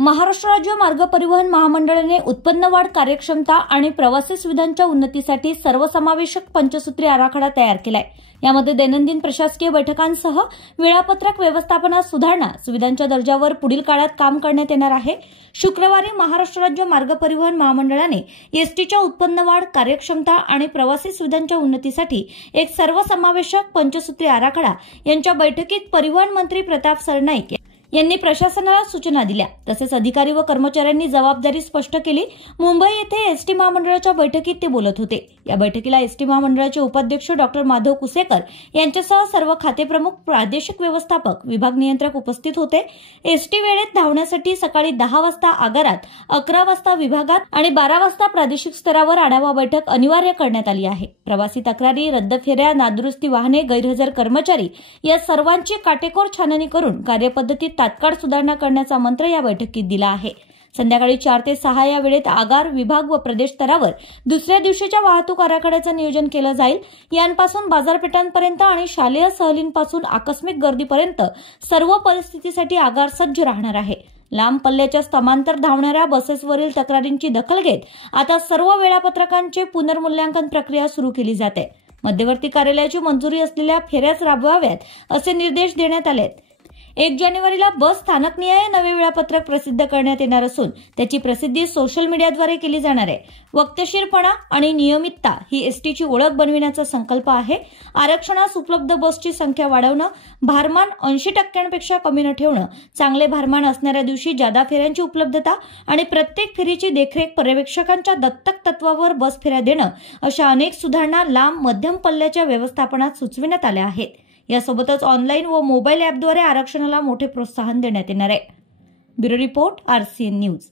महाराष्ट्र राज्य मार्ग परिवहन महामंडळाने उत्पन्न वाढ, कार्यक्षमता आणि प्रवासी सुविधांच्या उन्नतीसाठी सर्वसमावेशक पंचसूत्री आराखडा तयार केलाय। यामध्ये दैनंदिन प्रशासकीय बैठकांसह वेळापत्रक व्यवस्थापनात सुधारणा, सुविधांच्या दर्जावर पुढील काळात काम करण्यात येणार आहे। शुक्रवारी महाराष्ट्र राज्य मार्ग परिवहन महामंडळाने एसटीच्या उत्पन्न वाढ, कार्यक्षमता आणि प्रवासी सुविधांच्या उन्नतीसाठी एक सर्वसमावेशक पंचसूत्री आराखडा यांच्या बैठकीत परिवहन मंत्री प्रताप सरनाईक यांनी प्रशासनाला सूचना दिल्या। तसेच अधिकारी व कर्मचाऱ्यांनी जबाबदारी स्पष्ट केली। मुंबई येथे एसटी महामंडळाच्या बैठकीत ते बोलत होते। या बैठकीला एसटी महामंडळाचे उपाध्यक्ष डॉ माधव कुसेकर यांच्यासह सर्व खातेप्रमुख, प्रादेशिक व्यवस्थापक, विभाग नियंत्रक उपस्थित होते। एसटी वेळेत धावण्यासाठी सकाळी 10 वाजता आगारात, 11 वाजता विभागात आणि 12 वाजता प्रादेशिक स्तरावर आढावा बैठक अनिवार्य करण्यात आली आहे। प्रवासी तक्रारी, रद्द फेऱ्या, नादुरुस्ती वाहने, गैरहजर कर्मचारी या सर्वांची काटेकोर छाननी करून कार्यपद्धतीत तात्काळ सुधारणा करण्याचा मंत्र या बैठकीत दिला आहे। संध्याकाळी 4 ते 6 या वेळेत आगार, विभाग व प्रदेश स्तरावर दुसऱ्या दिवशीच्या वाहतूक आराखड्याचं नियोजन केलं जाईल। यांपासून बाजारपेठांपर्यंत आणि शालेय सहलींपासून आकस्मिक गर्दीपर्यंत सर्व परिस्थितीसाठी आगार सज्ज राहणार आहे। लांब पल्ल्याच्या समांतर धावणाऱ्या बसेसवरील तक्रारींची दखल घेत आता सर्व वेळापत्रकांचे पुनर्मूल्यांकन प्रक्रिया सुरू केली जाते। मध्यवर्ती कार्यालयाची मंजुरी असलेल्या फेऱ्याच राबवाव्यात असे निर्देश देण्यात आलेत। 1 जानेवारीला बस स्थानकनिहाय नवे वेळापत्रक प्रसिद्ध करण्यात येणार असून त्याची प्रसिद्धी सोशल मीडियाद्वारे केली जाणार आहे। वक्तशीरपणा आणि नियमितता ही एसटीची ओळख बनविण्याचा संकल्प आहे। आरक्षणास उपलब्ध बसची संख्या वाढवणं, भारमान 80% कमी न ठेवणं, चांगले भारमान असणाऱ्या दिवशी जादा फेऱ्यांची उपलब्धता आणि प्रत्येक फेरीची देखरेख पर्यवेक्षकांच्या दत्तक तत्वावर बस फेऱ्या देणं अशा अनेक सुधारणा लांब मध्यम पल्ल्याच्या व्यवस्थापनात सुचविण्यात आल्या आहेत। यासोबतच ऑनलाईन व मोबाईल ॲपद्वारे आरक्षणाला मोठे प्रोत्साहन देण्यात येणार आहे। Bureau report, RCN news.